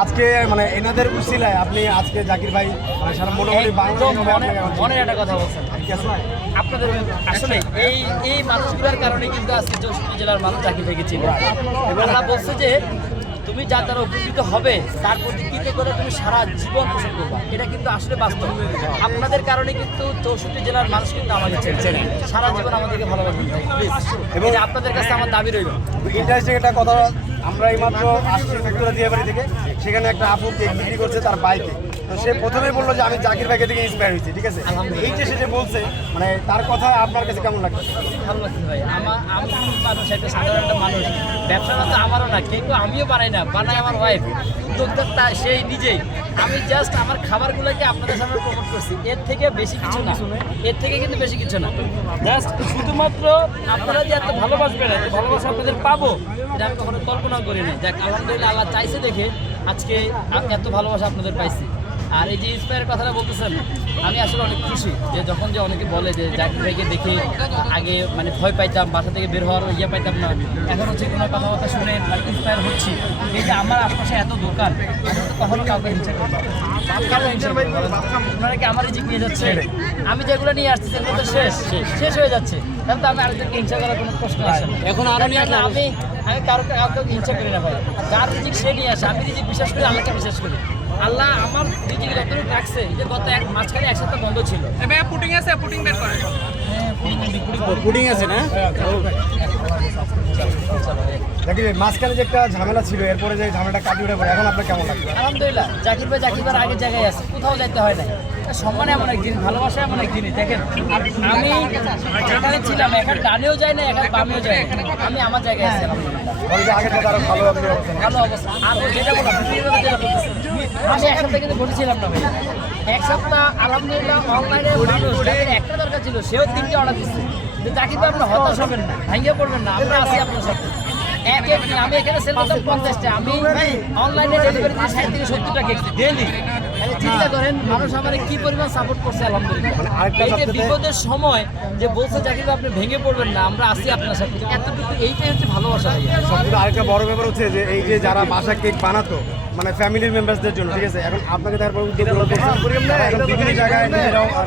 আজকে মানে এনাদের উশিলায় আপনি আজকে জাকির ভাই মানে সারা মোটামুটি মনে- একটা কথা বলছেন। আপনাদের আসলে এই এই মানুষগুলোর কারণে কিন্তু আজকে চৌষট্টি জেলার মানুষ জাকির ভাইকে চিনে। এবং আমরা বলছে যে তুমি যার দ্বারা উপকৃত হবে তার প্রতি কৃতজ্ঞতা করে তুমি সারা জীবন পোষণ করবে। এটা কিন্তু আসলে বাস্তব। আপনাদের কারণে কিন্তু চৌষট্টি জেলার মানুষ কিন্তু আমাকে চেয়েছেন সারা জীবন আমাদেরকে ভালোবাসবেন প্লিজ এবং আপনাদের কাছে আমার দাবি রইল। ইন্টারেস্টিং একটা কথা আমরা এইমাত্র আসছি দিয়ে বাড়ি থেকে। সেখানে একটা আপু কেক বিক্রি করছে তার বাইকে তো সে প্রথমেই বলল যে আমি জাকির ভাইকে থেকে ইন্সপায়ার হয়েছি ঠিক আছে? এই যে সে যে বলছে মানে তার কথা আপনার কাছে কেমন লাগছে? ভালো লাগছে ভাই। আমার আমি মানুষ একটা সাধারণ একটা মানুষ। ব্যবসা তো আমারও না কেউ আমিও বানাই না বানাই আমার ওয়াইফ উদ্যোক্তা সেই নিজেই। আমি জাস্ট আমার খাবারগুলোকে আপনাদের সামনে প্রমোট করছি। এর থেকে বেশি কিছু না। এর থেকে কিন্তু বেশি কিছু না। জাস্ট শুধুমাত্র আপনারা যে এত ভালোবাসবেন এত ভালোবাসা আপনাদের পাবো এটা আমি কখনো কল্পনাও করি না যাক আলহামদুলিল্লাহ আল্লাহ চাইছে দেখে আজকে এত ভালোবাসা আপনাদের পাইছি। আর এই যে ইন্সপায়ার কথাটা বলতেছেন আমি আসলে অনেক খুশি যে যখন যে অনেকে বলে যে জাকির ভাইকে দেখে আগে মানে ভয় পাইতাম বাসা থেকে বের হওয়ার ইয়ে পাইতাম না এখন হচ্ছে কোনো কথাবার্তা শুনে মানে ইন্সপায়ার হচ্ছি। এই যে আমার আশপাশে এত দোকান কখনো কাউকে হিংসা করি না। কারও হিংসা করি না। আপনারা কি আমার রিজিক নিয়ে যাচ্ছে? আমি যেগুলো নিয়ে আসছি সেগুলো তো শেষ শেষ হয়ে যাচ্ছে। তাহলে তো আমি আরেকজনকে হিংসা করার কোনো প্রশ্ন আসে এখন আরও নিয়ে আমি আমি কারও কাউকে হিংসা করি না ভাই। যার রিজিক সে নিয়ে আসে। আমি রিজিক বিশ্বাস করি আল্লাহকে বিশ্বাস করি। আল্লাহ আমার রিজিক যতটুকু রাখছে এই যে গত এক মাঝখানে এক সপ্তাহ বন্ধ ছিল। ভাইয়া পুটিং আছে পুটিং বের করে পুডিং আছে না? জাকির ভাই মাঝখানে যে একটা ঝামেলা ছিল এরপরে যে ঝামেলাটা কাটিয়ে উঠে পড়ে এখন আপনার কেমন লাগছে? আলহামদুলিল্লাহ জাকির ভাই জাকির ভাই আগের জায়গায় আছে কোথাও যাইতে হয় না সম্মান এমন এক জিনিস ভালোবাসা এমন এক জিনিস দেখেন আমি যেখানে ছিলাম এখন ডানেও যাই না এখন বামেও যাই না আমি আমার জায়গায় আছি আলহামদুলিল্লাহ বলে যে আগের থেকে আরও ভালো অবস্থা ভালো অবস্থা? আর যেটা বললাম পৃথিবীর মধ্যে যেটা বলতেছে, আমি এক সপ্তাহ কিন্তু বলেছিলাম না ভাই। এক সপ্তাহ আলহামদুলিল্লাহ অনলাইনে একটা দরকার ছিল সেও তিনটে অর্ডার দিচ্ছে। যে চাকরি তো আপনি হতাশ হবেন না ভাঙিয়ে পড়বেন না আমরা আছি আপনার সাথে। এক এক আমি এখানে সেল করতাম পঞ্চাশটা আমি অনলাইনে ডেলিভারি দিয়ে ষাট থেকে সত্তরটা কেক ডেলি চিন্তা করেন মানুষ আমার কি পরিমাণ সাপোর্ট করছে আলহামদুলিল্লাহ। আরেকটা এই যে বিপদের সময় যে বলছে চাকরি আপনি ভেঙে পড়বেন না আমরা আছি আপনার সাথে। এতটুকু এইটাই হচ্ছে ভালোবাসা সবচেয়ে আরেকটা বড় ব্যাপার হচ্ছে যে এই যে যারা বাসা কেক বানাতো মানে ফ্যামিলির মেম্বারসদের জন্য ঠিক আছে? এখন আপনাকে তারপর। বিভিন্ন জায়গায় নিজেরাও আর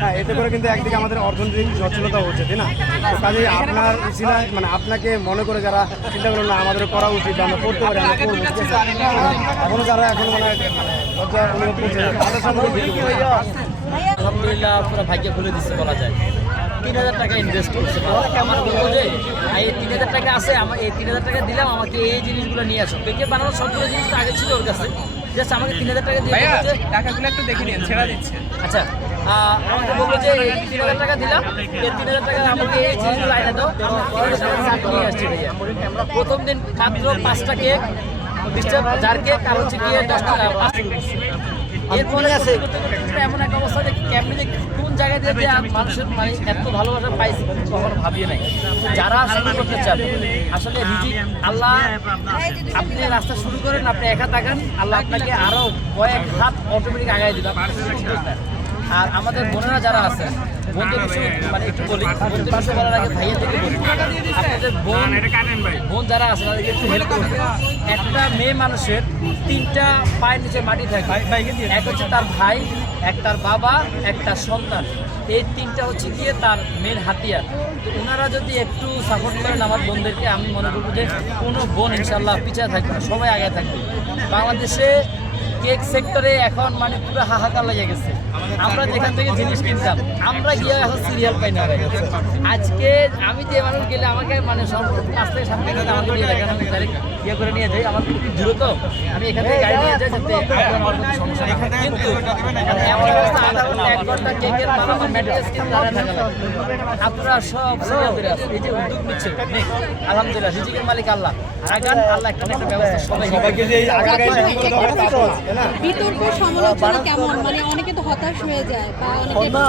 হ্যাঁ এতে করে কিন্তু একদিকে আমাদের অর্থনৈতিক সচ্ছলতা হচ্ছে তাই না? কাজে আপনার উচিলায় মানে আপনাকে মনে করে যারা চিন্তা করল না আমাদের করা উচিত আমরা করতে পারি আমরা করব এখনও যারা এখন মানে আলহামদুলিল্লাহ পুরো ভাগ্য খুলে দিচ্ছে বলা যায়। তিন হাজার টাকা ইনভেস্ট করছে। আমার বলব যে এই তিন হাজার টাকা আছে আমার এই তিন হাজার টাকা দিলাম আমাকে এই জিনিসগুলো নিয়ে আসো। পেকে বানানোর সবগুলো জিনিস আগে ছিল ওর কাছে। জাস্ট আমাকে তিন হাজার টাকা দিয়ে টাকাগুলো একটু দেখে নিন ছেড়া দিচ্ছে। আচ্ছা আমাকে বলল যে তিন হাজার টাকা দিলাম এই তিন হাজার টাকা আমাকে এই জিনিসগুলো আইনে দাও নিয়ে আসছি প্রথম দিন মাত্র পাঁচটা কেক বিশটা যার কেক হচ্ছে গিয়ে দশটা এরপরে আছে। এমন একটা অবস্থা যে কেমনি যে কোন জায়গায় দিয়ে যে মানুষের মানে এত ভালোবাসা পাইছি কখনো ভাবিয়ে নাই। যারা শুরু করতে চান আসলে রিজিক আল্লাহ আপনি রাস্তা শুরু করেন আপনি একা থাকেন আল্লাহ আপনাকে আরও কয়েক হাত অটোমেটিক আগায় দিবে। আর আমাদের বোনেরা যারা আছেন মানে একটু বলি, বন্ধু কিছু বলার আগে ভাইয়া থেকে বলি। বোন বোন যারা আছে, তাদেরকে একটু হেল্প করবে একটা মেয়ে মানুষের তিনটা পায়ের নিচে মাটি থাকে। এক হচ্ছে তার ভাই, এক তার বাবা, এক তার সন্তান। এই তিনটা হচ্ছে গিয়ে তার মেন হাতিয়ার। তো ওনারা যদি একটু সাপোর্ট করেন আমার বোনদেরকে, আমি মনে করব যে কোনো বোন ইনশাল্লাহ পিছিয়ে থাকবে না, সবাই আগে থাকবে। বাংলাদেশে কেক সেক্টরে এখন মানে পুরো হাহাকার লেগে গেছে। আমরা যেখান থেকে জিনিস কিনতাম আমরা গিয়ে এখন সিরিয়াল পাই না আজকে আমি যে মানুষ গেলে আমাকে মানে সব পাঁচ থেকে সাত আমাকে নিয়ে আমি ডাইরেক্ট ইয়ে করে নিয়ে যাই আমার খুব দূর তো। আমি এখান থেকে গাড়ি নিয়ে যাই যাতে আমার কোনো সমস্যা না কিন্তু এমন অবস্থা আধা এক ঘণ্টা কেকের বানানো ম্যাটেরিয়ালস কিনতে দাঁড়ায় থাকা আপনারা সব সিরিয়াল এই যে উদ্যোগ নিচ্ছে আলহামদুলিল্লাহ রিজিকের মালিক আল্লাহ। আগান আল্লাহ একটা একটা ব্যবস্থা সবাই সবাইকে যে বিতর্ক সমালোচনা কেমন? মানে অনেকে তো হতাশ হয়ে যায় বা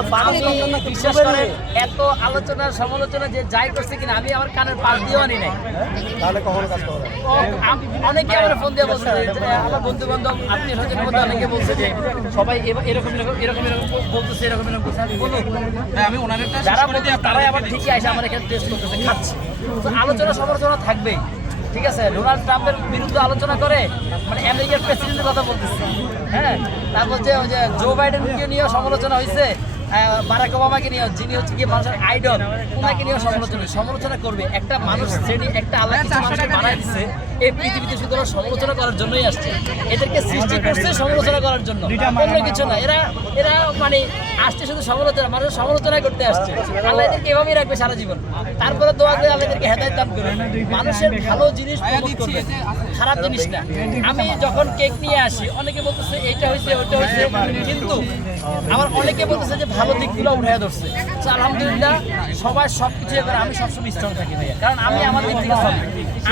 বিশ্বাস করেন এত আলোচনা সমালোচনা যে যাই করছে কিনা আমি আমার কানের পাশ দিয়েও আনি নাই। তাহলে কখনো কাজ করবে অনেকে আমার ফোন দিয়ে বলছে আমার বন্ধু বান্ধব আত্মীয় স্বজনের মধ্যে অনেকে বলছে যে সবাই এরকম এরকম এরকম এরকম এরকম বলতেছে এরকম এরকম বলছে আমি বলুন আমি ওনাদেরটা যারা বলছে তারাই আবার ঠিকই আসে আমার এখানে টেস্ট করতেছে খাচ্ছে। আলোচনা সমালোচনা থাকবেই। ঠিক আছে? ডোনাল্ড ট্রাম্পের বিরুদ্ধে আলোচনা করে মানে আমেরিকার প্রেসিডেন্টের কথা বলতেছে। হ্যাঁ? তারপর যে ওই যে জো বাইডেনকে নিয়েও সমালোচনা হয়েছে বারাক ওবামাকে নিয়ে যিনি হচ্ছে কি মানুষের আইডল ওনাকে নিয়েও সমালোচনা সমালোচনা করবে। একটা মানুষ শ্রেণি একটা আল্লাহ কিছু মানুষকে বানাই দিচ্ছে এই পৃথিবীতে শুধু সমালোচনা করার জন্যই আসছে। এদেরকে সৃষ্টি করছে সমালোচনা করার জন্য। অন্য কিছু না এরা এরা মানে আসছে শুধু সমালোচনা মানুষ সমালোচনা করতে আসছে। আল্লাহ এদেরকে এভাবেই রাখবে সারা জীবন। তারপরে দোয়া করে আল্লাহ এদেরকে হেদায়ত দান করবে মানুষের ভালো জিনিস করবে। খারাপ জিনিস না। আমি যখন কেক নিয়ে আসি অনেকে বলতেছে এইটা হয়েছে ওইটা হয়েছে। কিন্তু আমার অনেকে বলতেছে যে ভালো দিকগুলো উঠে ধরছে। তো আলহামদুলিল্লাহ সবাই সব কিছু করে আমি সবসময় স্ট্রং থাকি ভাইয়া। কারণ আমি আমার দিক থেকে চলি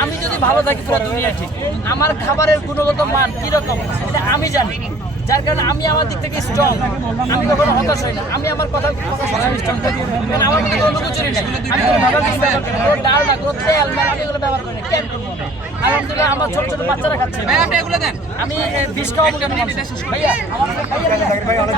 আমি যদি ভালো থাকি পুরো দুনিয়া ঠিক। আমার খাবারের গুণগত মান কীরকম এটা আমি জানি। যার কারণে আমি আমার দিক থেকে স্ট্রং আমি কখনো হতাশ হই না। আমি আমার কথা কথা সবসময় স্ট্রং থাকি। কারণ আমার মধ্যে কোনো লুকোচুরি নেই। আমি কোনো ঢাকার জিনিস ব্যবহার করি কোনো ডাল না কোনো তেল না আমি এগুলো ব্যবহার করি না। কেন করব না আলহামদুলিল্লাহ আমার ছোট ছোট বাচ্চারা খাচ্ছে। আমি বিষ খাওয়াবো কেন ভাইয়া আমার